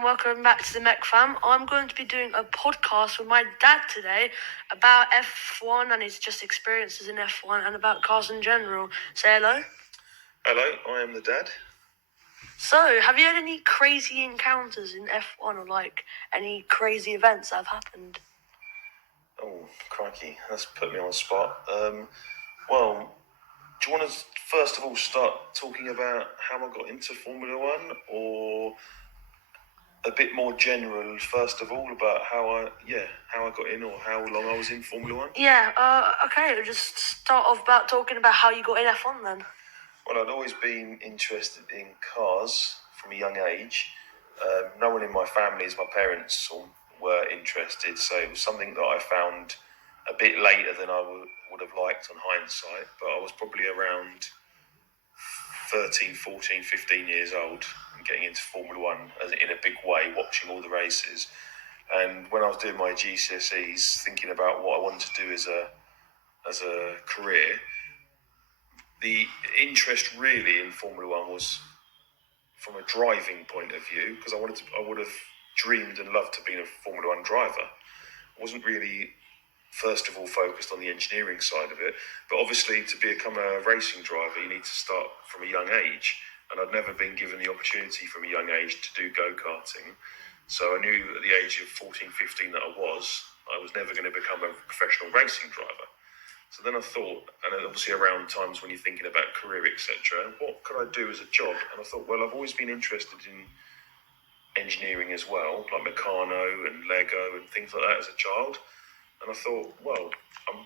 welcome back to the Mech Fam. I'm going to be doing a podcast with my dad today about F1 and his just experiences in F1 and about cars in general. Say hello. Hello, I am the dad. So, have you had any crazy encounters in F1 or any crazy events that have happened? Oh, crikey, that's put me on the spot. Well, do you want to first of all start talking about how I got into Formula One, or a bit more general, first of all, about how I got in, or how long I was in Formula One? Okay, we'll just start off about talking about how you got in F1 then. Well, I'd always been interested in cars from a young age. No one in my family, as my parents, were interested, so it was something that I found a bit later than I would have liked on hindsight, but I was probably around 13, 14, 15 years old and getting into Formula One in a big way, watching all the races. And when I was doing my GCSEs, thinking about what I wanted to do as a career, the interest really in Formula One was from a driving point of view, because I would have dreamed and loved to be a Formula One driver. I wasn't really, first of all, focused on the engineering side of it, but obviously to become a racing driver, you need to start from a young age, and I'd never been given the opportunity from a young age to do go-karting. So I knew at the age of 14, 15 that I was never going to become a professional racing driver. So then I thought, and obviously around times when you're thinking about career, etc., what could I do as a job? And I thought, well, I've always been interested in engineering as well, like Meccano and Lego and things like that as a child. And I thought, well,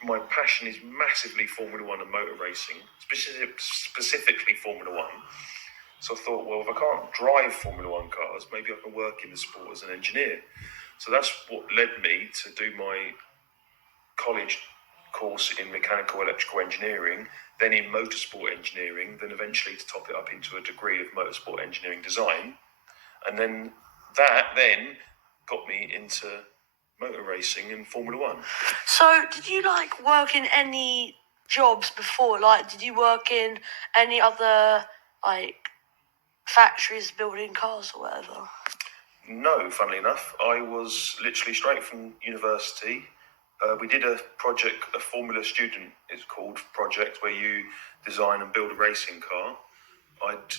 my passion is massively Formula One and motor racing, specifically Formula One. So I thought, well, if I can't drive Formula One cars, maybe I can work in the sport as an engineer. So that's what led me to do my college course in mechanical electrical engineering, then in motorsport engineering, then eventually to top it up into a degree of motorsport engineering design. And then that got me into motor racing and Formula One. So, did you work in any jobs before? Did you work in any other factories building cars or whatever? No, funnily enough, I was literally straight from university. We did a project, a Formula Student, it's called, project, where you design and build a racing car. I'd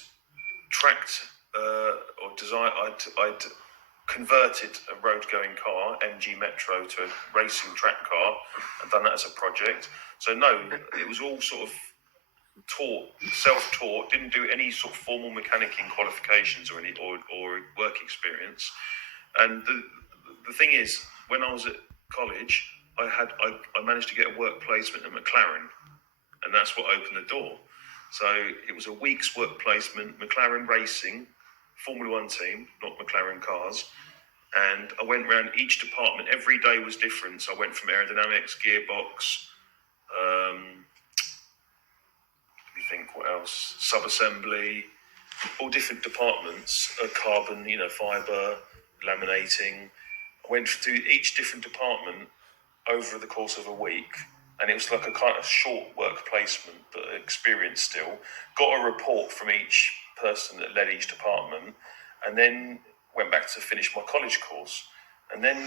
converted a road-going car, MG Metro, to a racing track car, and done that as a project. So no, it was all sort of self-taught, didn't do any sort of formal mechanicking qualifications or work experience. And the thing is, when I was at college, I managed to get a work placement at McLaren, and that's what opened the door. So it was a week's work placement, McLaren Racing, Formula One team, not McLaren cars. And I went around each department. Every day was different. So I went from aerodynamics, gearbox, what else? Sub-assembly, all different departments, carbon, fibre, laminating. I went through each different department over the course of a week, and it was like a kind of short work placement, but experience still. Got a report from each person that led each department, and then went back to finish my college course. And then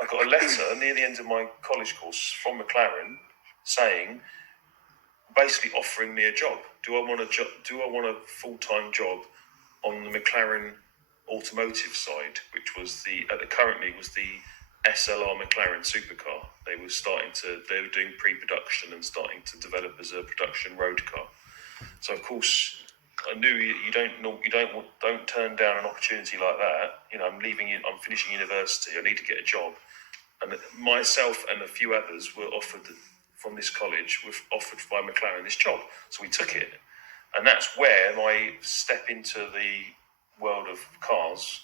I got a letter near the end of my college course from McLaren saying, basically offering me a job. Do I want a full-time job on the McLaren automotive side, which was currently was the SLR McLaren supercar. They were doing pre-production and starting to develop as a production road car. So of course I knew you don't turn down an opportunity like that. I'm finishing university, I need to get a job. And myself and a few others were offered from this college, were offered by McLaren this job. So we took it. And that's where my step into the world of cars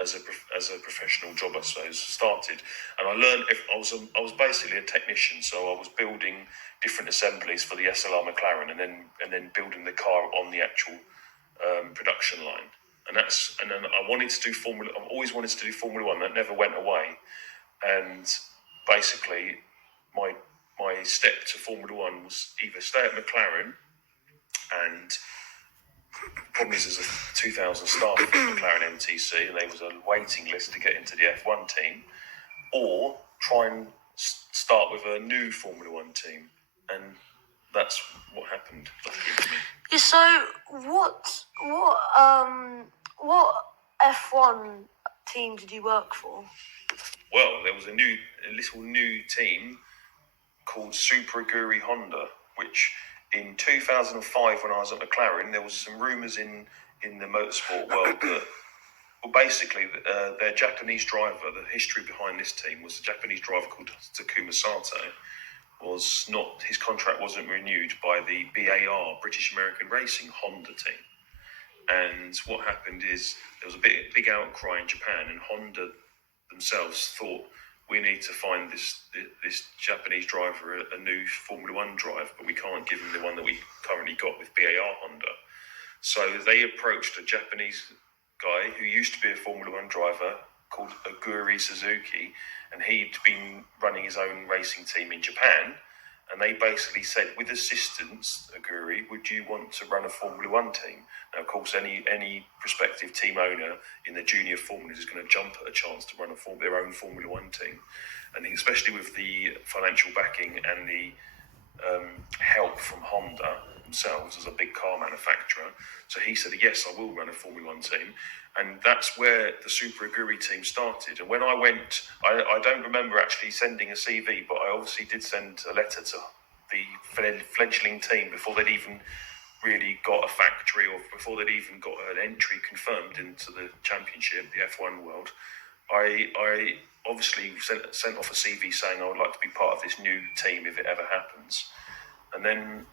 as a professional job, I suppose, started. And I learned, I was basically a technician, so I was building different assemblies for the SLR McLaren, and then building the car on the actual production line. And then I've always wanted to do Formula One. That never went away. And basically, my step to Formula One was either stay at McLaren and The problem is there's 2,000 staff at McLaren MTC, and there was a waiting list to get into the F1 team, or try and start with a new Formula One team, and that's what happened. Yeah, so what F1 team did you work for? Well, there was a little new team called Super Aguri Honda, which in 2005, when I was at McLaren, there was some rumours in the motorsport world that, well, basically, their Japanese driver, the history behind this team was a Japanese driver called Takuma Sato, his contract wasn't renewed by the BAR, British American Racing Honda team. And what happened is there was a big outcry in Japan, and Honda themselves thought, we need to find this Japanese driver a new Formula One drive, but we can't give him the one that we currently got with BAR Honda. So they approached a Japanese guy who used to be a Formula One driver called Aguri Suzuki, and he'd been running his own racing team in Japan. And they basically said, with assistance, Aguri, would you want to run a Formula One team? Now, of course, any prospective team owner in the junior formulas is going to jump at a chance to run their own Formula One team. And especially with the financial backing and the help from Honda themselves as a big car manufacturer. So he said, yes, I will run a Formula One team. And that's where the Super Aguri team started. And when I went, I don't remember actually sending a CV, but I obviously did send a letter to the fledgling team before they'd even really got a factory, or before they'd even got an entry confirmed into the championship, the F1 world. I obviously sent off a CV saying I would like to be part of this new team if it ever happens. And then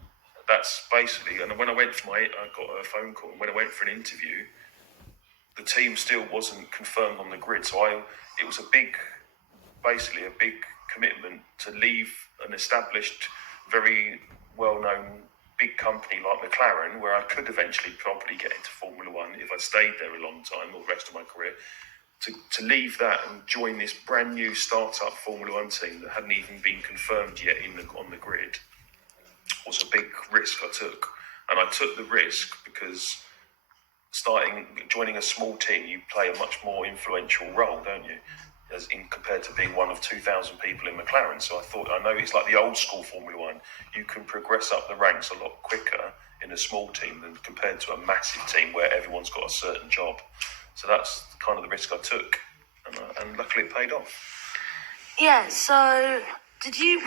that's basically, and when I got a phone call, and when I went for an interview, the team still wasn't confirmed on the grid. So it was a big commitment to leave an established, very well-known big company like McLaren, where I could eventually probably get into Formula One if I stayed there a long time, or the rest of my career, to leave that and join this brand new start-up Formula One team that hadn't even been confirmed yet on the grid was a big risk I took. And I took the risk because joining a small team, you play a much more influential role, don't you? Compared to being one of 2,000 people in McLaren. So I thought, I know it's like the old school Formula One. You can progress up the ranks a lot quicker in a small team than compared to a massive team where everyone's got a certain job. So that's kind of the risk I took, and luckily it paid off. Yeah. So did you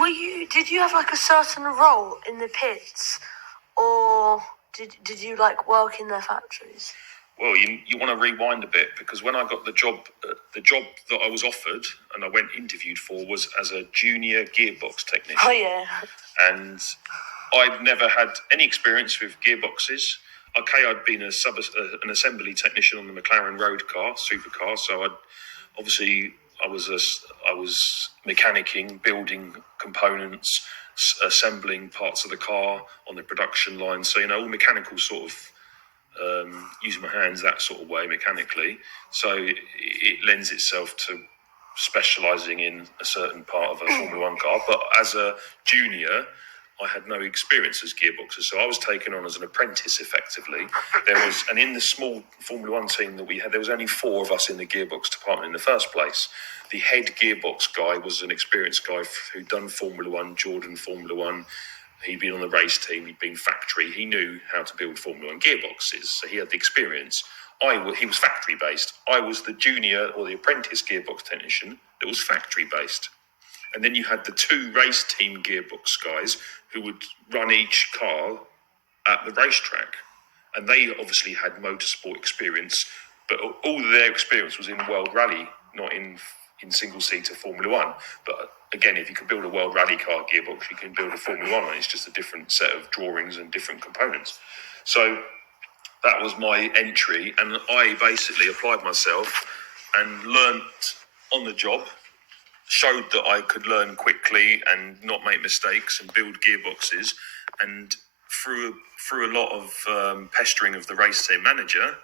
have like a certain role in the pits, or did you like work in their factories? Well, you want to rewind a bit, because when I got the job that I was offered and I went interviewed for was as a junior gearbox technician. Oh yeah. And I'd never had any experience with gearboxes. Okay, I'd been an assembly technician on the McLaren road car, supercar. So I was mechanicking, building components, assembling parts of the car on the production line. So all mechanical sort of. Using my hands that sort of way mechanically, so it lends itself to specialising in a certain part of a Formula One car. But as a junior, I had no experience as gearboxer, so I was taken on as an apprentice effectively. And in the small Formula One team that we had, there was only 4 of us in the gearbox department in the first place. The head gearbox guy was an experienced guy who'd done Formula One, Jordan Formula One. He'd been on the race team, he'd been factory, he knew how to build Formula One gearboxes, so he had the experience. He was factory-based. I was the junior or the apprentice gearbox technician that was factory-based. And then you had the 2 race team gearbox guys who would run each car at the racetrack. And they obviously had motorsport experience, but all of their experience was in World Rally, not in single-seater Formula One. But again, if you could build a World Rally car gearbox, you can build a Formula One, and it's just a different set of drawings and different components. So that was my entry, and I basically applied myself and learnt on the job, showed that I could learn quickly and not make mistakes and build gearboxes. And through a lot of pestering of the race team manager,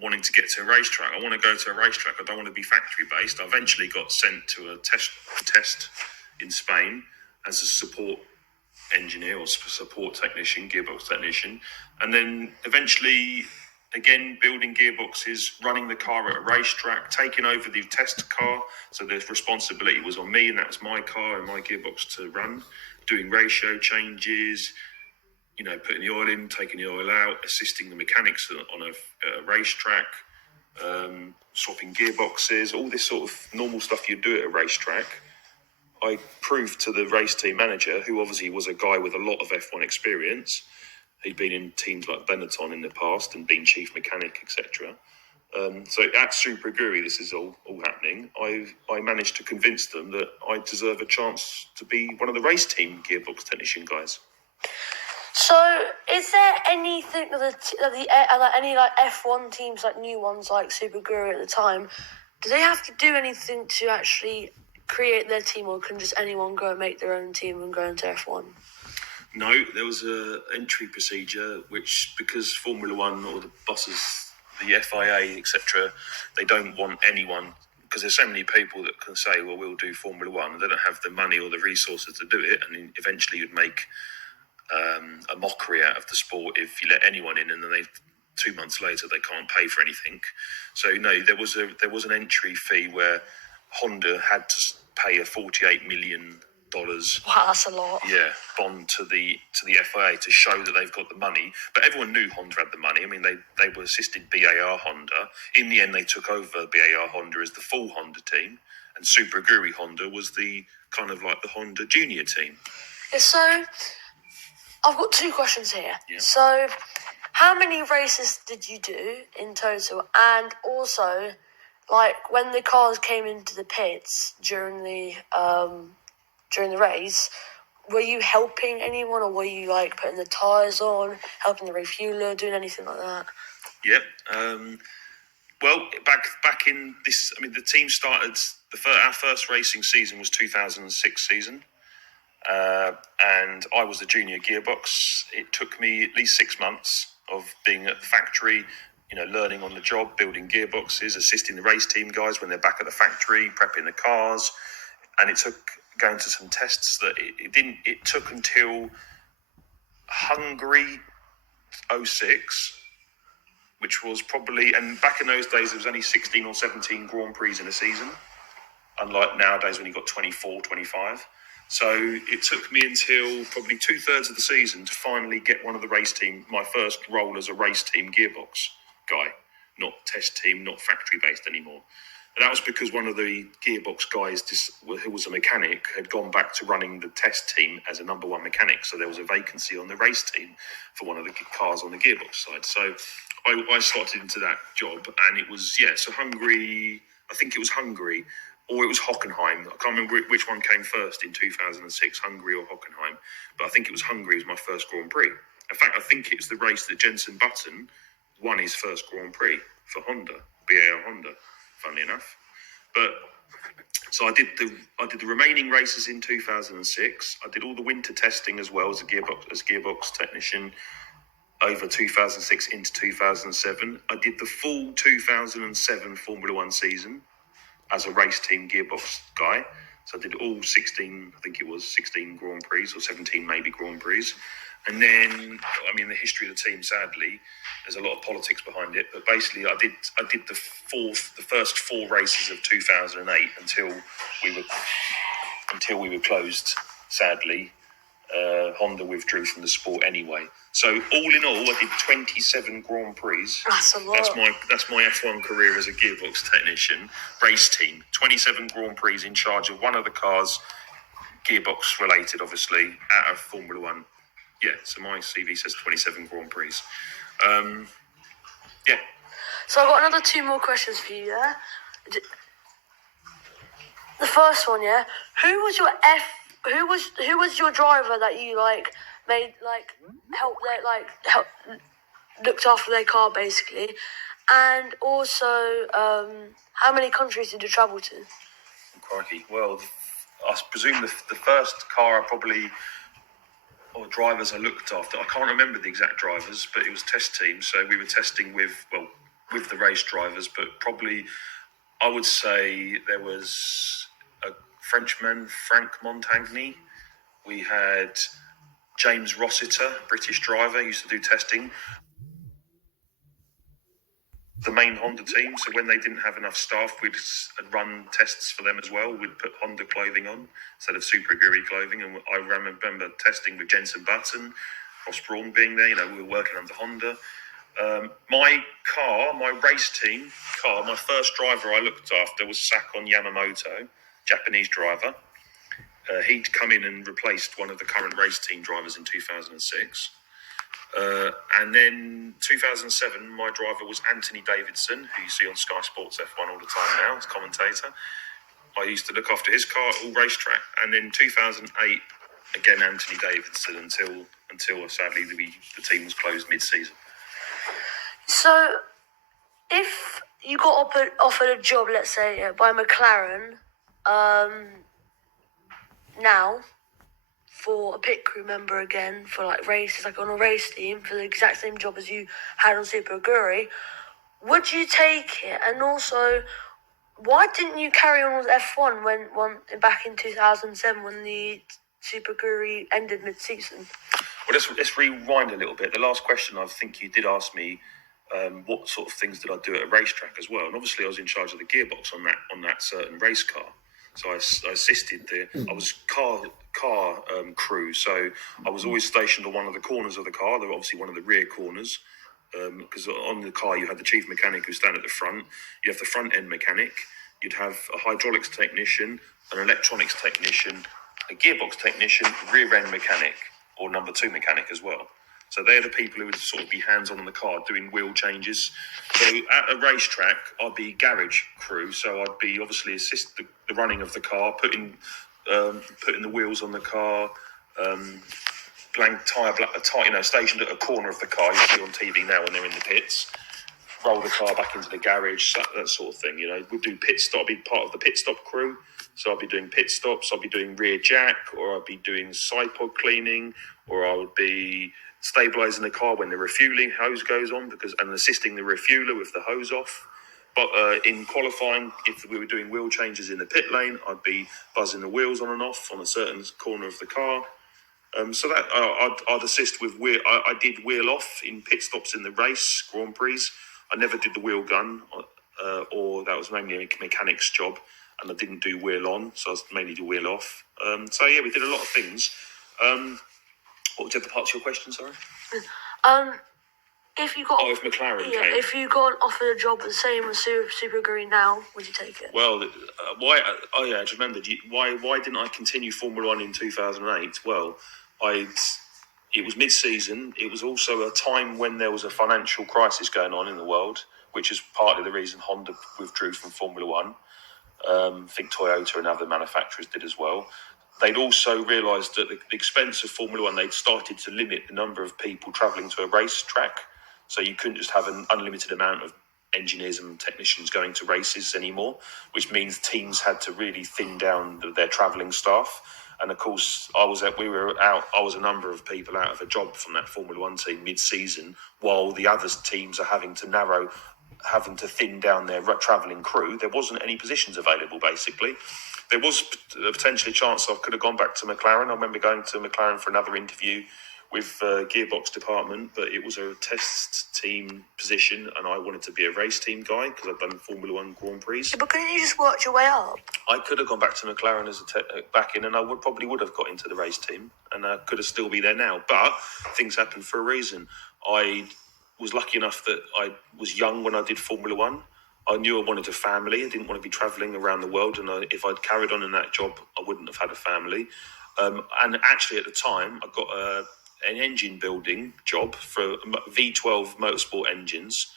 wanting to get to a racetrack. I want to go to a racetrack. I don't want to be factory-based. I eventually got sent to a test in Spain as a support engineer or support technician, gearbox technician, and then eventually, again, building gearboxes, running the car at a racetrack, taking over the test car. So the responsibility was on me, and that was my car and my gearbox to run, doing ratio changes, putting the oil in, taking the oil out, assisting the mechanics on a racetrack, swapping gearboxes, all this sort of normal stuff you do at a racetrack. I proved to the race team manager, who obviously was a guy with a lot of F1 experience, he'd been in teams like Benetton in the past and been chief mechanic, etc. So at Super Aguri, this is all happening. I managed to convince them that I deserve a chance to be one of the race team gearbox technician guys. So, is there anything any like F1 teams, like new ones like Super Guru at the time, do they have to do anything to actually create their team, or can just anyone go and make their own team and go into F1? No, there was a entry procedure which, because Formula One or the bosses, the FIA, etc., they don't want anyone, because there's so many people that can say, well, we'll do Formula One, and they don't have the money or the resources to do it, and eventually you'd make a mockery out of the sport if you let anyone in, and then 2 months later they can't pay for anything. So no, there was an entry fee where Honda had to pay a $48 million. Wow, that's a lot. Yeah, bond to the FIA to show that they've got the money. But everyone knew Honda had the money. I mean, they were assisted BAR Honda. In the end, they took over BAR Honda as the full Honda team, and Super Aguri Honda was the kind of like the Honda junior team. Yeah, so I've got 2 questions here. Yeah. So, how many races did you do in total? And also, like, when the cars came into the pits during the race, were you helping anyone, or were you like putting the tyres on, helping the refueler, doing anything like that? Yep. Well, back in this, I mean, the team started, our first racing season was 2006 season. And I was the junior gearbox. It took me at least 6 months of being at the factory, learning on the job, building gearboxes, assisting the race team guys when they're back at the factory, prepping the cars. And it took going to some tests that it took until Hungary 06, which was probably, and back in those days, there was only 16 or 17 Grand Prix in a season, unlike nowadays when you've got 24, 25. So it took me until probably 2/3 of the season to finally get one of the race team, my first role as a race team gearbox guy, not test team, not factory based anymore. And that was because one of the gearbox guys, who was a mechanic, had gone back to running the test team as a number 1 mechanic. So there was a vacancy on the race team for one of the cars on the gearbox side. So I slotted into that job, and it was, so Hungary, I think it was Hungary, or it was Hockenheim. I can't remember which one came first in 2006, Hungary or Hockenheim. But I think it was Hungary as my first Grand Prix. In fact, I think it's the race that Jenson Button won his first Grand Prix for Honda, BAR Honda, funnily enough. But so I did the remaining races in 2006. I did all the winter testing as well as gearbox technician over 2006 into 2007. I did the full 2007 Formula One season as a race team gearbox guy. So I did all 16, I think it was 16 Grand Prix or 17 maybe Grand Prix. And then, I mean, the history of the team, sadly, there's a lot of politics behind it. But basically, I did the first 4 races of 2008 until we were closed. Sadly, Honda withdrew from the sport anyway. So all in all, I did 27 Grand Prix. That's a lot. That's my F1 career as a gearbox technician, race team. 27 Grand Prix in charge of one of the cars, gearbox related, obviously, out of Formula One. Yeah, so my CV says 27 Grand Prix. Yeah. So I've got another 2 more questions for you, yeah? The first one, yeah? Who was your driver that you, looked after their car, basically? And also, how many countries did you travel to? Crikey. Well, I presume the first car or drivers I looked after, I can't remember the exact drivers, but it was test teams. So we were testing with the race drivers, but probably I would say there was a Frenchman, Frank Montagny. We had James Rossiter, British driver, used to do testing. The main Honda team, so when they didn't have enough staff, we'd run tests for them as well. We'd put Honda clothing on instead of Super Aguri clothing, and I remember testing with Jenson Button, Ross Brawn being there. We were working under Honda. My race team car, my first driver I looked after was Sakon Yamamoto, Japanese driver. He'd come in and replaced one of the current race team drivers in 2006. And then 2007, my driver was Anthony Davidson, who you see on Sky Sports F1 all the time now as commentator. I used to look after his car at all racetrack. And then 2008, again Anthony Davidson until sadly the team was closed mid-season. So, if you got offered a job, let's say, by McLaren, now, for a pit crew member again, for like races, like on a race team, for the exact same job as you had on Super Aguri, would you take it? And also, why didn't you carry on with F1 when back in 2007 when the Super Aguri ended mid-season? Well, let's rewind a little bit. The last question, I think you did ask me, what sort of things did I do at a racetrack as well? And obviously, I was in charge of the gearbox on that certain race car. So I assisted I was car crew. So I was always stationed on one of the corners of the car. They were obviously one of the rear corners, because on the car you had the chief mechanic who stand at the front. You have the front end mechanic. You'd have a hydraulics technician, an electronics technician, a gearbox technician, rear end mechanic, or number 2 mechanic as well. So they're the people who would sort of be hands-on in the car doing wheel changes. So at a racetrack, I'd be garage crew. So I'd be obviously assist the running of the car, putting the wheels on the car, blank tyre, stationed at a corner of the car. You see on TV now when they're in the pits. Roll the car back into the garage, that sort of thing. We'd do pit stop. I'd be part of the pit stop crew. So I'd be doing pit stops. I'd be doing rear jack, or I'd be doing side pod cleaning, or I would be stabilising the car when the refuelling hose goes on, and assisting the refueler with the hose off. But in qualifying, if we were doing wheel changes in the pit lane, I'd be buzzing the wheels on and off on a certain corner of the car. So that I'd assist with wheel. I did wheel off in pit stops in the race Grand Prix. I never did the wheel gun, or that was mainly a mechanic's job, and I didn't do wheel on, so I was mainly do wheel off. So yeah, we did a lot of things. What was the other part of your question, sorry? If you got if McLaren came. If you got offered a job the same as Super Aguri now, would you take it? Well, why? I just remembered. Why didn't I continue Formula One in 2008? Well, it was mid-season. It was also a time when there was a financial crisis going on in the world, which is partly the reason Honda withdrew from Formula One. I think Toyota and other manufacturers did as well. They'd also realised that the expense of Formula One, they'd started to limit the number of people travelling to a racetrack. So you couldn't just have an unlimited amount of engineers and technicians going to races anymore, which means teams had to really thin down their travelling staff. And of course, I was a number of people out of a job from that Formula One team mid-season, while the other teams are having to thin down their travelling crew. There wasn't any positions available, basically. There was potentially a chance I could have gone back to McLaren. I remember going to McLaren for another interview with gearbox department, but it was a test team position, and I wanted to be a race team guy because I've done Formula One Grand Prix. Yeah, but couldn't you just work your way up? I could have gone back to McLaren as back in, and I probably would have got into the race team, and I could have still be there now. But things happen for a reason. I was lucky enough that I was young when I did Formula One. I knew I wanted a family. I didn't want to be travelling around the world, and if I'd carried on in that job, I wouldn't have had a family. And actually, at the time, I got an engine building job for V12 motorsport engines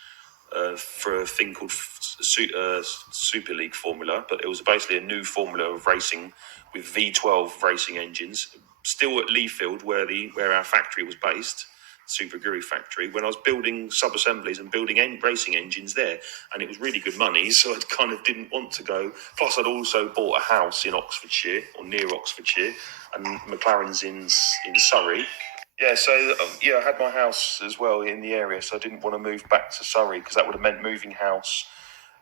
for a thing called Super League Formula, but it was basically a new formula of racing with V12 racing engines, still at Leafield where our factory was based, Super Aguri factory, when I was building sub-assemblies and building racing engines there, and it was really good money, so I kind of didn't want to go. Plus, I'd also bought a house in Oxfordshire, or near Oxfordshire, and McLaren's in Surrey. Yeah, so I had my house as well in the area, so I didn't want to move back to Surrey because that would have meant moving house.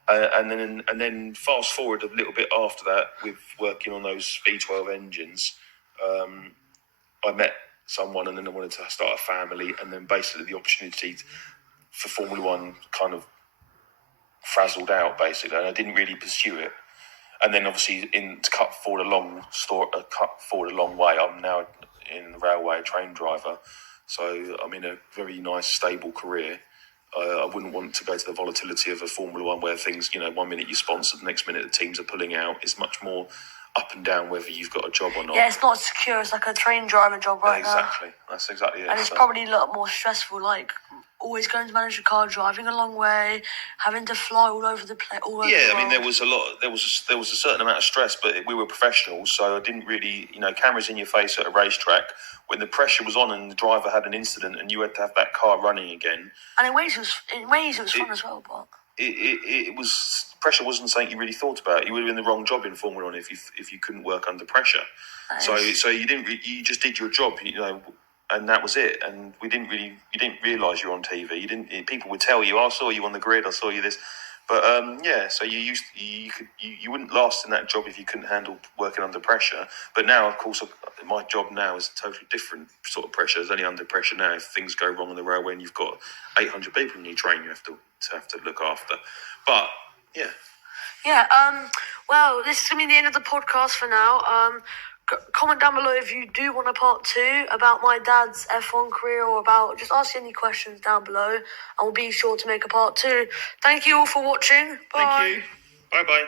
And then fast forward a little bit after that, with working on those V12 engines, I met someone, and then I wanted to start a family, and then basically the opportunity for Formula One kind of frazzled out, basically, and I didn't really pursue it. And then obviously, to cut forward a long way, I'm now in the railway, a train driver, so I'm in a very nice, stable career. I wouldn't want to go to the volatility of a Formula One where things, 1 minute you're sponsored, the next minute the teams are pulling out. It's much more up and down whether you've got a job or not. Yeah, it's not secure. It's like a train driver job right now. Exactly. That's exactly it. And it's probably a lot more stressful, like always going to manage a car, driving a long way, having to fly all over the place. Yeah, I mean, there was a certain amount of stress, but we were professionals, so I didn't really, cameras in your face at a racetrack. When the pressure was on and the driver had an incident and you had to have that car running again. And in ways it was fun as well, but it was, pressure wasn't something you really thought about. You would have been the wrong job in Formula One if you couldn't work under pressure. So you just did your job, and that was it. And you didn't realise you were on TV. People would tell you, "I saw you on the grid. I saw you this." But so you wouldn't last in that job if you couldn't handle working under pressure. But now, of course, my job now is a totally different sort of pressure. There's only under pressure now if things go wrong on the railway and you've got 800 people in your train you have to look after. But yeah. Yeah. Well, this is gonna be the end of the podcast for now. Comment down below if you do want a part 2 about my dad's F1 career, or about just ask any questions down below, and we'll be sure to make a part 2. Thank you all for watching. Bye. Thank you. Bye-bye.